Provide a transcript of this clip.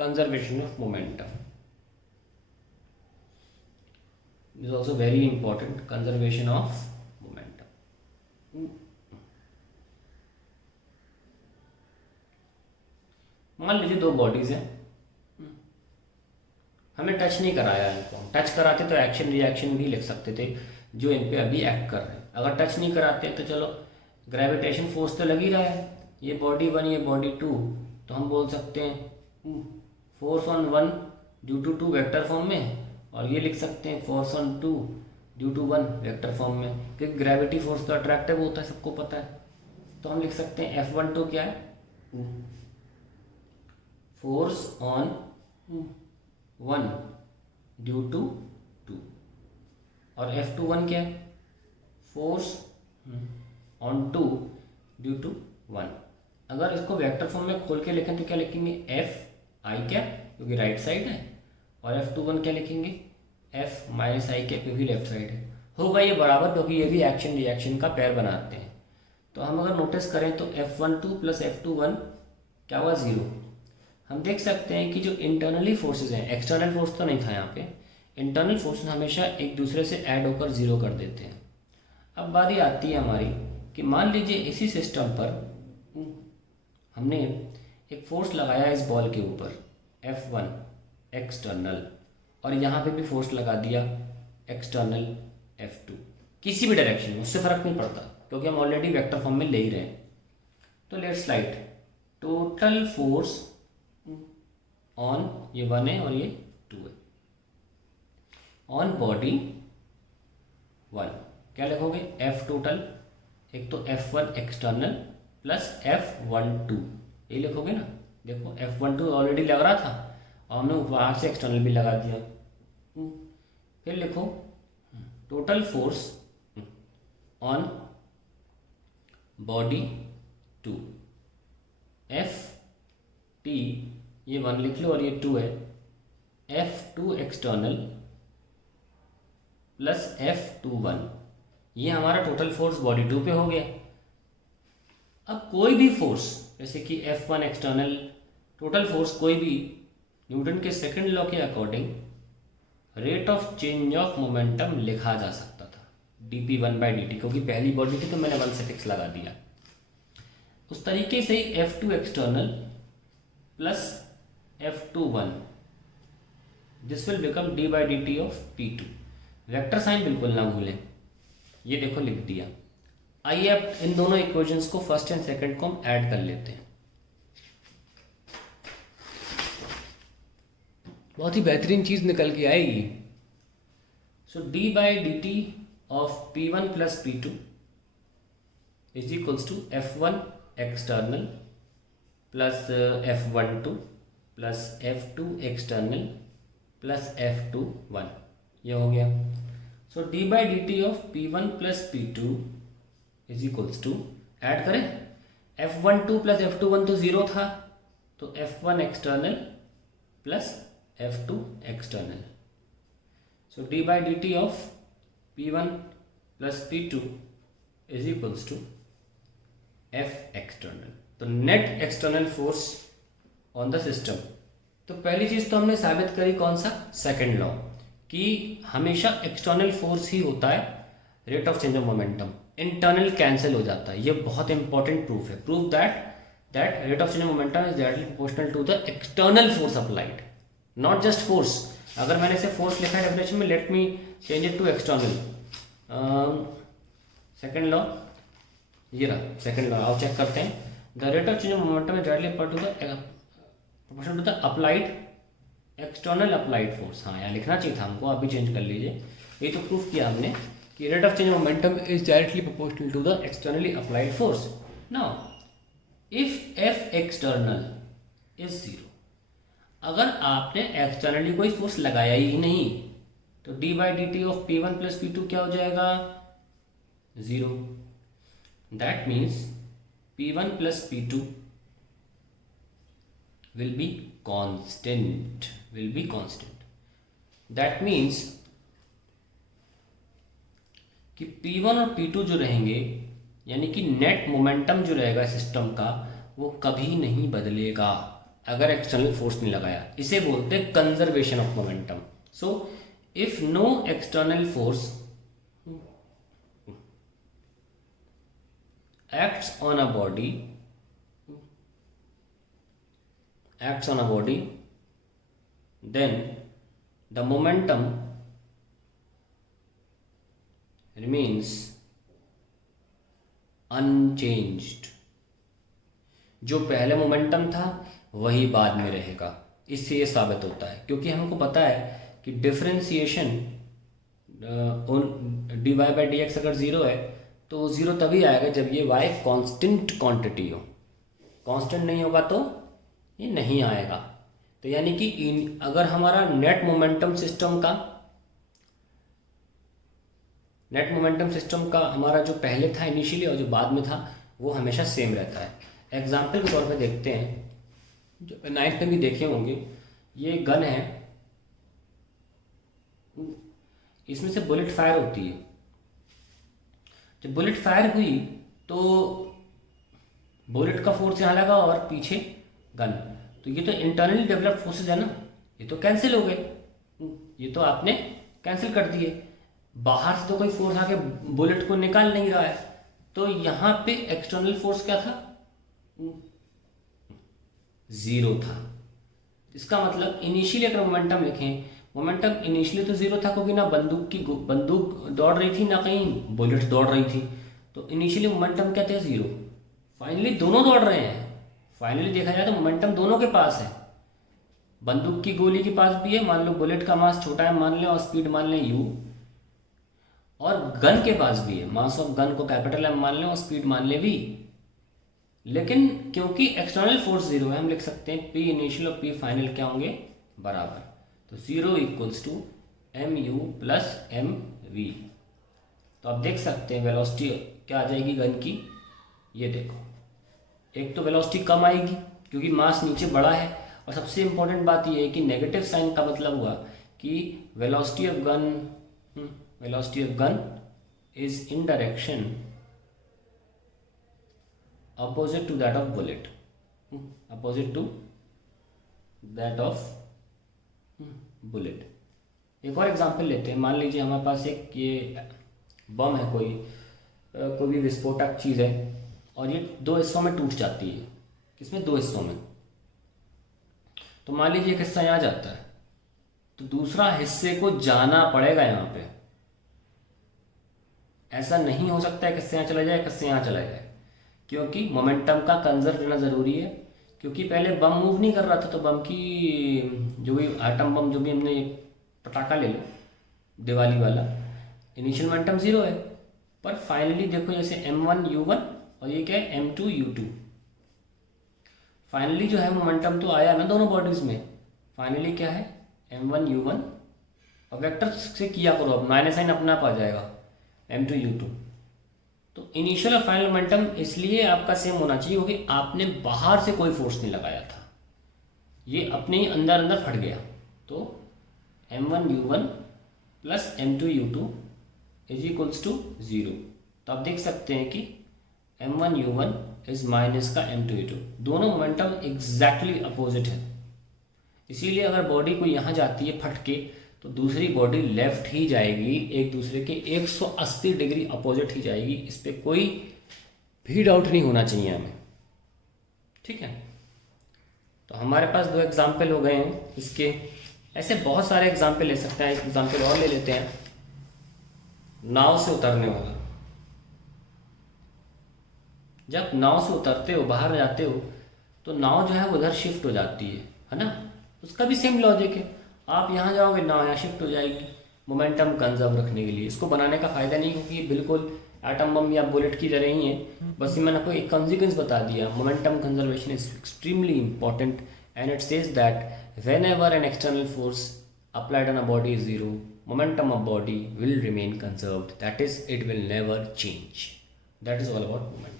conservation of momentum is also very important. Conservation of momentum. मान लीजिए दो bodies हैं, हमें टच नहीं कराया इनको, टच कराते तो एक्शन रिएक्शन भी लिख सकते थे जो इन पे अभी एक्ट कर रहे हैं। अगर टच नहीं कराते तो चलो ग्रेविटेशन फोर्स तो लग ही रहा है, ये बॉडी वन ये बॉडी टू, तो हम बोल सकते हैं force on one due to two vector form में, और ये लिख सकते हैं force on two due to one vector form में, क्योंकि ग्रेविटी फोर्स तो अट्रैक्टिव होता है, सबको पता है। तो हम लिख सकते हैं F12 क्या है, force on one due to two, और F21 क्या है, force on two due to one. अगर इसको वेक्टर फॉर्म में खोल के लिखें तो क्या लिखेंगे, F i क्या, क्योंकि राइट साइड है, और F21 क्या लिखेंगे, F माइनस आई क्या, क्योंकि लेफ्ट साइड है। होगा ये बराबर, क्योंकि ये भी एक्शन रिएक्शन का पेयर बनाते हैं। तो हम अगर नोटिस करें तो F12 प्लस F21 क्या हुआ, 0। हम देख सकते हैं कि जो इंटरनली फोर्सेज हैं, एक्सटर्नल फोर्स तो नहीं था यहाँ पे, इंटरनल फोर्सेज हमेशा एक दूसरे से ऐड होकर 0 कर देते हैं। अब बारी आती है हमारी कि मान लीजिए इसी सिस्टम पर हमने एक फोर्स लगाया इस बॉल के ऊपर F1 एक्सटर्नल, और यहाँ पे भी फोर्स लगा दिया एक्सटर्नल F2, किसी भी डायरेक्शन में, उससे फर्क नहीं पड़ता क्योंकि हम ऑलरेडी वेक्टर फॉर्म में ले ही रहे हैं। तो let's write total force on, ये 1 है और ये 2 है, ऑन बॉडी 1 क्या लिखोगे, F टोटल, एक तो F1 एक्सटर्नल प्लस F12, ये लिखोगे ना। देखो F12 ऑलरेडी लग रहा था और हमने बाहर से एक्सटर्नल भी लगा दिया। फिर लिखो total force on body 2, Ft, ये 1 लिख लो और ये 2 है, F2 एक्सटर्नल प्लस F21, ये हमारा टोटल फोर्स बॉडी 2 पे हो गया। अब कोई भी फोर्स जैसे कि F1 एक्सटर्नल, टोटल फोर्स कोई भी न्यूटन के सेकंड लॉ के according rate of change of momentum लिखा जा सकता था dp1/dt, क्योंकि पहली बॉडी थी तो मैंने 1 से फिक्स लगा दिया। उस तरीके से ही F2 external plus F21, this will become d/dt of P2। Vector sign बिल्कुल ना भूलें, ये देखो लिख दिया। आइए अब इन दोनों इक्वेशंस को फर्स्ट एंड सेकंड को हम ऐड कर लेते हैं। बहुत ही बेहतरीन चीज निकल के आएगी। So d/dt of P1 plus P2 is equals to F1 external plus F12 plus F2 external plus F21, ये हो गया। So d/dt of P1 plus P2 is equals to, add करें, F12 प्लस F21 तो 0 था, तो F1 external plus F2 external. So d/dt of P1 plus P2 is equals to F external. तो net external force on the system. तो पहली चीज तो हमने साबित करी, कौन सा, सेकंड लॉ, कि हमेशा एक्सटर्नल फोर्स ही होता है rate of change of momentum, internal cancel हो जाता है। ये बहुत इंपॉर्टेंट प्रूफ है, proof that rate of change of momentum is directly proportional to the external force applied, not just force. अगर मैंने इसे फोर्स लिखा है डेफिनेशन में, let me change it to external. Second law, ये रहा सेकंड लॉ, आओ चेक करते हैं। The rate of change of momentum is directly proportional to the applied external applied force. हाँ यहाँ लिखना चाहिए था हमको, आप भी चेंज कर लीजिए। ये तो प्रूफ किया हमने कि rate of change of momentum is directly proportional to the externally applied force. Now if F external is 0, अगर आपने एक्सटर्नली कोई फोर्स लगाया ही नहीं तो d/dt of P1 plus P2 क्या हो जाएगा, 0। That means P1 plus P2 will be constant, that means कि P1 और P2 जो रहेंगे, यानी कि नेट मोमेंटम जो रहेगा सिस्टम का, वो कभी नहीं बदलेगा। अगर एक्सटर्नल फोर्स नहीं लगाया, इसे बोलते हैं conservation of momentum. So if no external force acts on a body, then the momentum remains unchanged। जो पहले मोमेंटम था वही बाद में रहेगा। इससे ये साबित होता है, क्योंकि हमको पता है कि differentiation dy by D x अगर ज़ीरो है तो ज़ीरो तभी आएगा जब ये y कांस्टेंट क्वांटिटी हो। कांस्टेंट नहीं होगा तो ये नहीं आएगा। तो यानी कि अगर हमारा नेट मोमेंटम सिस्टम का हमारा जो पहले था इनिशियली और जो बाद में था वो हमेशा सेम रहता है। एग्जाम्पल के तौर पे देखते हैं, जो 9th में भी देखे होंगे, ये गन है, इसमें से बुलेट फायर होती है। जब बुलेट फायर हुई तो बुलेट का फोर्स यहाँ लगा और पीछे गन, तो ये तो इंटरनली डेवलप्ड फोर्सेस है ना, ये तो कैंसिल हो गए, ये तो आपने कैंसिल कर दिए। बाहर से तो कोई फोर्स आके बुलेट को निकाल नहीं रहा है, तो यहाँ पे एक्सटर्नल फोर्स क्या था, ज़ीरो था। इसका मतलब इनिशियली अगर मोमेंटम लिखें, मोमेंटम इनिशियली तो ज़ीरो था, क्योंकि ना बंदूक दौड़ रही थी ना कहीं बुलेट दौड़ रही थी, तो इनिशियली मोमेंटम क्या था, ज़ीरो। फाइनली दोनों दौड़ रहे हैं। फाइनली देखा जाए तो मोमेंटम दोनों के पास है, बंदूक की गोली के पास भी है, मान लो बुलेट का मास छोटा है मान लें और स्पीड मान लें u, और गन के पास भी है, मास ऑफ गन को कैपिटल M मान लें और स्पीड मान लें v। लेकिन क्योंकि एक्सटर्नल फोर्स ज़ीरो है, हम लिख सकते हैं P इनिशियल और P फाइनल क्या होंगे, बराबर। तो 0 equals to mu plus mv। तो आप देख सकते हैं वेलोसिटी क्या आ जाएगी गन की, ये देखो, एक तो वेलोसिटी कम आएगी क्योंकि मास नीचे बड़ा है, और सबसे इंपॉर्टेंट बात ये है कि नेगेटिव साइन का मतलब हुआ कि velocity of gun is in direction opposite to that of bullet, एक और एग्जांपल लेते हैं। मान लीजिए हमारे पास एक ये बम है, कोई भी विस्फोटक चीज़ है, और ये दो हिस्सों में टूट जाती है। किसमें, दो हिस्सों में। तो मान लीजिए एक हिस्सा यहाँ जाता है, तो दूसरा हिस्से को जाना पड़ेगा यहाँ पे। ऐसा नहीं हो सकता है किससे यहाँ चला जाए, किससे यहाँ चला जाए, क्योंकि मोमेंटम का कंजर्व रहना ज़रूरी है। क्योंकि पहले बम मूव नहीं कर रहा था, तो बम की जो भी एटम बम, जो भी हमने पटाखा ले लो दिवाली वाला, इनिशियल मोमेंटम ज़ीरो है, पर फाइनली देखो जैसे m1 u1 और ये क्या है m2 u2, फाइनली जो है मोमेंटम तो आया ना दोनों बॉडीज़ में। फाइनली क्या है m1 u1, और वेक्टर से किया करो, अब माइनस साइन अपने आप आ जाएगा m2 u2। तो इनिशियल और फाइनल मोमेंटम इसलिए आपका सेम होना चाहिए क्योंकि आपने बाहर से कोई फोर्स नहीं लगाया था, ये अपने ही अंदर अंदर फट गया। तो m1 u1 plus m2 u2 is equals to 0। तो आप देख सकते हैं कि m1 u1 इज माइनस का m2 u2, दोनों मोमेंटम एग्जैक्टली अपोजिट है। इसीलिए अगर बॉडी को यहाँ जाती है फट के, तो दूसरी बॉडी लेफ्ट ही जाएगी, एक दूसरे के 180 डिग्री अपोजिट ही जाएगी। इस पर कोई भी डाउट नहीं होना चाहिए हमें, ठीक है। तो हमारे पास दो एग्जाम्पल हो गए हैं इसके, ऐसे बहुत सारे एग्जाम्पल ले सकते हैं। एक एग्जाम्पल और ले लेते हैं, नाव से उतरने वाला। जब नाव से उतरते हो, बाहर जाते हो, तो नाव जो है वो उधर शिफ्ट हो जाती है ना। उसका भी सेम लॉजिक है, आप यहाँ जाओगे नाव यहाँ शिफ्ट हो जाएगी मोमेंटम कंजर्व रखने के लिए। इसको बनाने का फायदा नहीं, क्योंकि बिल्कुल एटम बम या बुलेट की तरह ही है। बस ये मैंने आपको एक कॉन्सिक्वेंस बता दिया, momentum conservation is extremely important and it says that whenever an external force applied on a body is zero, momentum of body will remain conserved, that is it will never change. That is all about momentum.